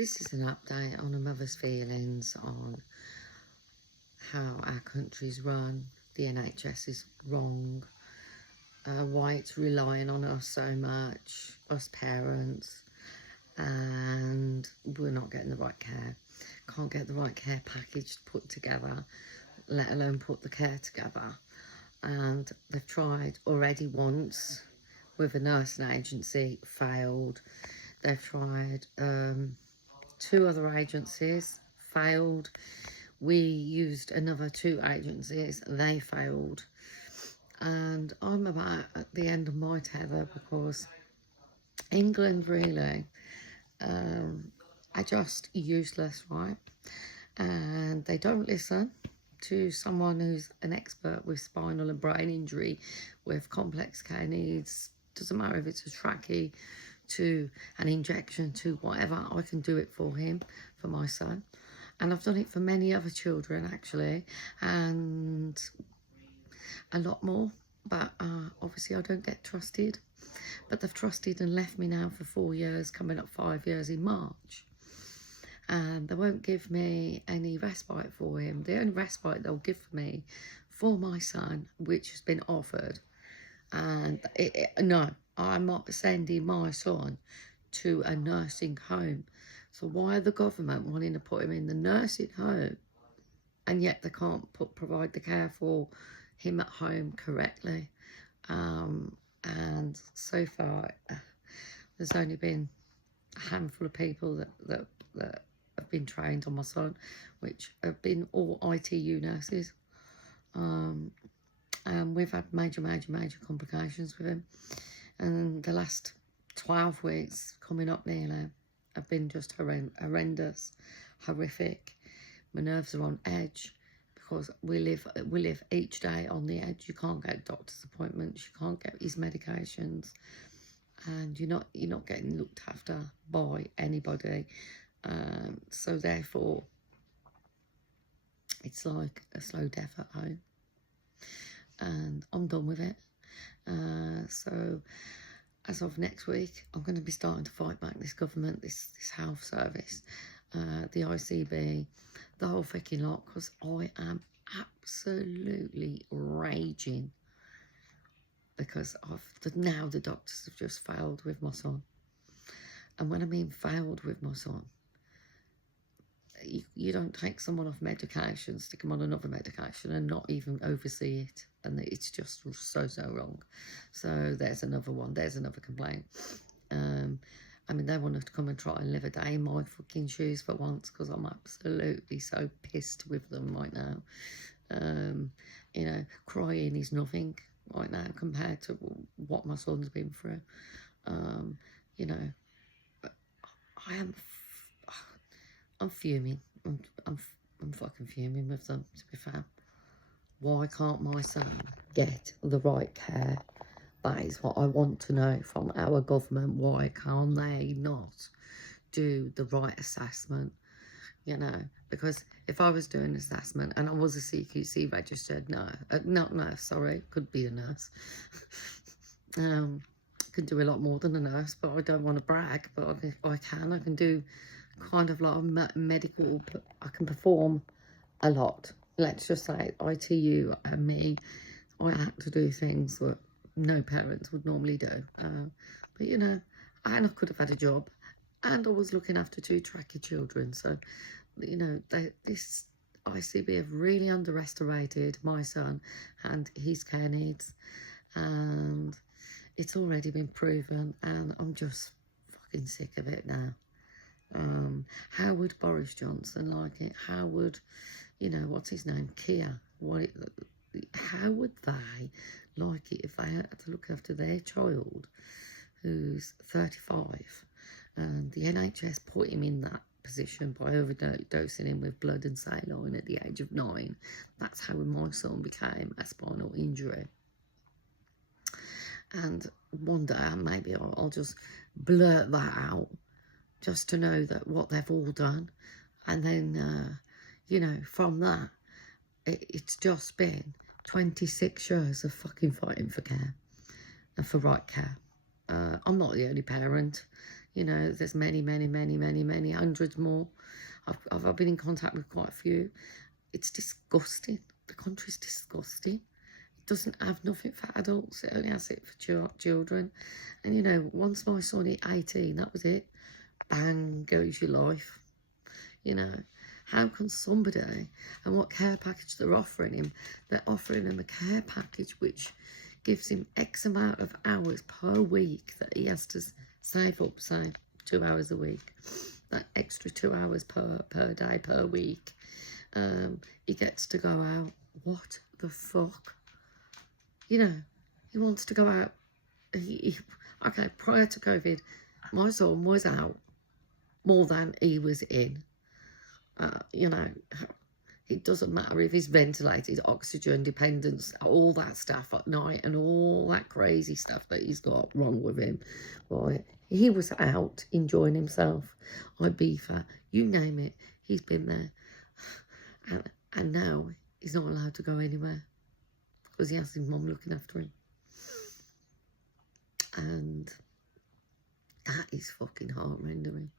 This is an update on a mother's feelings on how our country's run. The NHS is wrong. Why it's relying on us so much, us parents, and we're not getting the right care. Can't get the right care package put together, let alone put the care together. And they've tried already once with a nursing agency, failed. They've tried 2 other agencies, failed. We used another 2 agencies, they failed. And I'm about at the end of my tether because England really are just useless, right? And they don't listen to someone who's an expert with spinal and brain injury, with complex care needs. Doesn't matter if it's a trachea, to an injection, to whatever. I can do it for him, for my son. And I've done it for many other children, actually, and a lot more. But obviously I don't get trusted. But they've trusted and left me now for 4 years, coming up 5 years in March. And they won't give me any respite for him. The only respite they'll give me for my son, which has been offered, and no, I'm not sending my son to a nursing home. So why are the government wanting to put him in the nursing home, and yet they can't provide the care for him at home correctly? And so far, there's only been a handful of people that have been trained on my son, which have been all ITU nurses. And we've had major complications with him. And the last 12 weeks coming up nearly have been just horrendous, horrific. My nerves are on edge because we live each day on the edge. You can't get doctor's appointments, you can't get his medications, and you're not getting looked after by anybody. So therefore, it's like a slow death at home. And I'm done with it. So as of next week, I'm going to be starting to fight back this government, this health service, the ICB, the whole freaking lot, because I am absolutely raging because now the doctors have just failed with my son. And when I mean failed with my son, you don't take someone off medication, stick them on another medication and not even oversee it. And it's just so wrong. So there's another one. There's another complaint. I mean, they want to come and try and live a day in my fucking shoes for once, because I'm absolutely so pissed with them right now. You know, crying is nothing right now compared to what my son's been through. You know, I'm fuming. I'm fucking fuming with them, to be fair. Why can't my son get the right care? That is what I want to know from our government. Why can't they not do the right assessment? You know, because if I was doing an assessment and I was a CQC registered, not nurse, sorry, could be a nurse. Could do a lot more than a nurse, but I don't want to brag, but I can do kind of like medical. I can perform a lot. Let's just say ITU and me, I had to do things that no parents would normally do. But you know, and I could have had a job, and I was looking after 2 trachea children. So, you know, this ICB have really underestimated my son and his care needs, and it's already been proven, and I'm just fucking sick of it now. How would Boris Johnson like it? How would, you know, what's his name, Keir, how would they like it if they had to look after their child who's 35, and the NHS put him in that position by overdosing him with blood and saline at the age of 9? That's how my son became a spinal injury. And one day maybe I'll just blurt that out, just to know that what they've all done. And then, you know, from that, it's just been 26 years of fucking fighting for care and for right care. I'm not the only parent. You know, there's many, many, many, many, many hundreds more. I've been in contact with quite a few. It's disgusting. The country's disgusting. It doesn't have nothing for adults. It only has it for children. And, you know, once my son hit 18, that was it. Bang goes your life. You know, how can somebody, and what care package they're offering him, they're offering him a care package which gives him X amount of hours per week that he has to save up, say 2 hours a week, that extra 2 hours per day per week. He gets to go out. What the fuck? You know, he wants to go out. Okay, prior to COVID, my son was out more than he was in. You know, it doesn't matter if he's ventilated, oxygen dependence, all that stuff at night and all that crazy stuff that he's got wrong with him, right? He was out enjoying himself. Ibiza, you name it, he's been there. And now he's not allowed to go anywhere because he has his mum looking after him. And that is fucking heart-rending.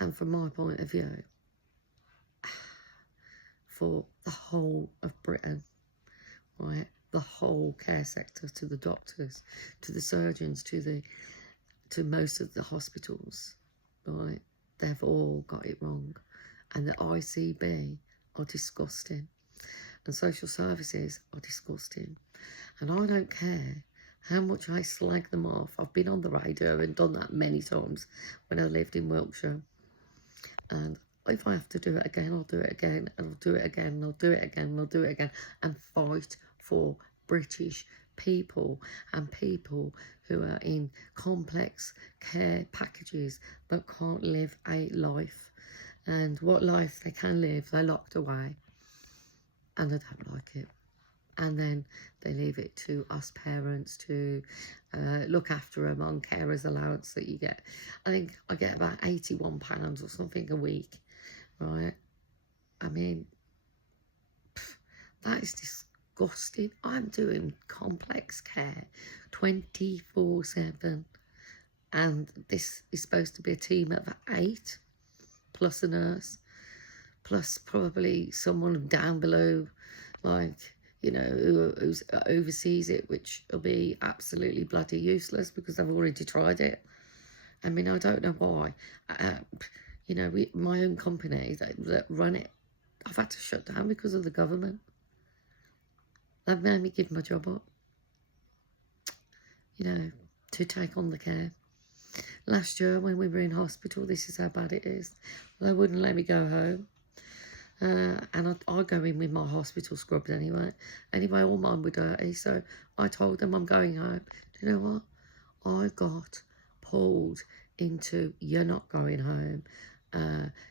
And from my point of view, for the whole of Britain, right, the whole care sector, to the doctors, to the surgeons, to most of the hospitals, right, they've all got it wrong. And the ICB are disgusting. And social services are disgusting. And I don't care how much I slag them off. I've been on the radio and done that many times when I lived in Wiltshire. And if I have to do it again, I'll do it again, and I'll do it again, and I'll do it again, and I'll do it again, and fight for British people and people who are in complex care packages but can't live a life. And what life they can live, they're locked away. And I don't like it. And then they leave it to us parents to look after them on carers allowance that you get. I think I get about £81 or something a week, right? I mean, that is disgusting. I'm doing complex care 24/7. And this is supposed to be a team of 8, plus a nurse, plus probably someone down below, like, you know, who oversees it, which will be absolutely bloody useless because I've already tried it. I mean, I don't know why. You know, my own company that run it, I've had to shut down because of the government. They've made me give my job up, you know, to take on the care. Last year when we were in hospital, this is how bad it is. They wouldn't let me go home. And I go in with my hospital scrubs anyway. Anyway, all mine were dirty, so I told them I'm going home. Do you know what? I got pulled into, you're not going home.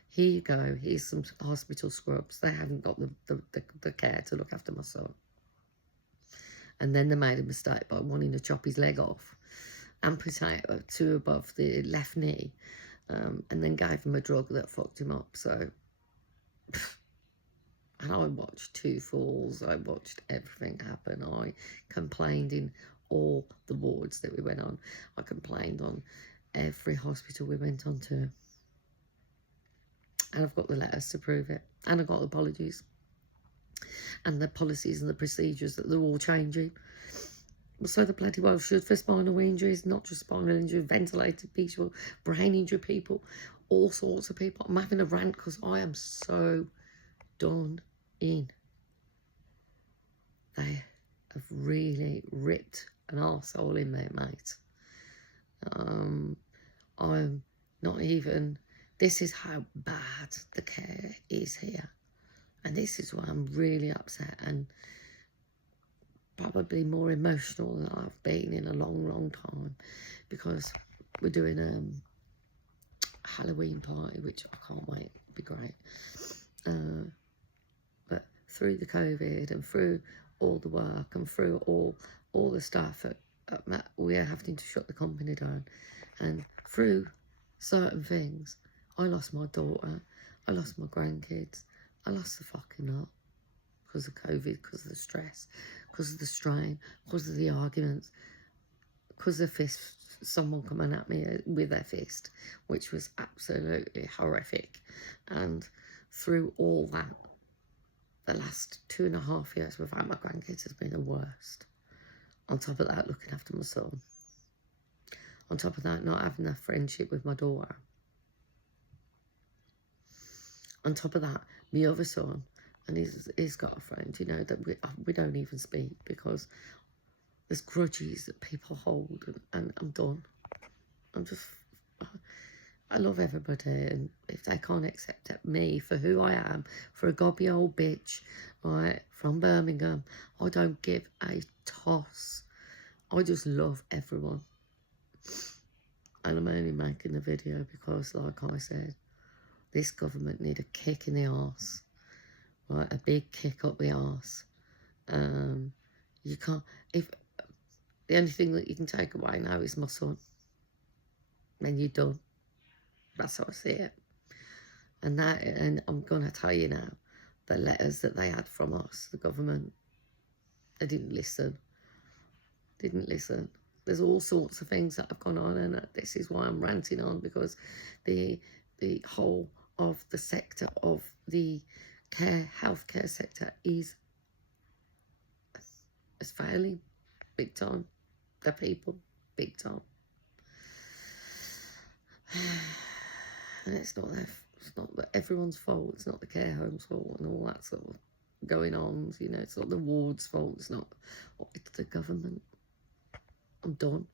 Here you go, here's some hospital scrubs. They haven't got the care to look after my son. And then they made a mistake by wanting to chop his leg off, amputate to above the left knee, and then gave him a drug that fucked him up. So, and I watched 2 falls, I watched everything happen. I complained in all the wards that we went on. I complained on every hospital we went on to. And I've got the letters to prove it. And I've got apologies. And the policies and the procedures that they're all changing. So the bloody well should for spinal injuries, not just spinal injury, ventilated people, brain injury people, all sorts of people. I'm having a rant because I am so done in. They have really ripped an arsehole in there, mate. I'm not even, this is how bad the care is here. And this is why I'm really upset and probably more emotional than I've been in a long, long time, because we're doing a Halloween party, which I can't wait, it'll be great. But through the COVID and through all the work and through all the stuff, we are having to shut the company down. And through certain things, I lost my daughter, I lost my grandkids, I lost the fucking lot because of COVID, because of the stress, because of the strain, because of the arguments, because of someone coming at me with their fist, which was absolutely horrific. And through all that, the last 2.5 years without my grandkids has been the worst. On top of that, looking after my son. On top of that, not having a friendship with my daughter. On top of that, my other son, and he's got a friend, you know, that we don't even speak because there's grudges that people hold, and I'm done. I love everybody, and if they can't accept me for who I am, for a gobby old bitch, right, from Birmingham, I don't give a toss. I just love everyone. And I'm only making the video because, like I said, this government need a kick in the arse, right, a big kick up the arse. You can't, if the only thing that you can take away now is my son, then you're done. That's how I see it. And I'm going to tell you now, the letters that they had from us, the government, they didn't listen. Didn't listen. There's all sorts of things that have gone on, and this is why I'm ranting on, because the whole of the sector of the healthcare sector is failing big time. The people, big time. And it's not everyone's fault. It's not the care home's fault and all that sort of going on. You know, it's not the ward's fault. It's the government. I'm done.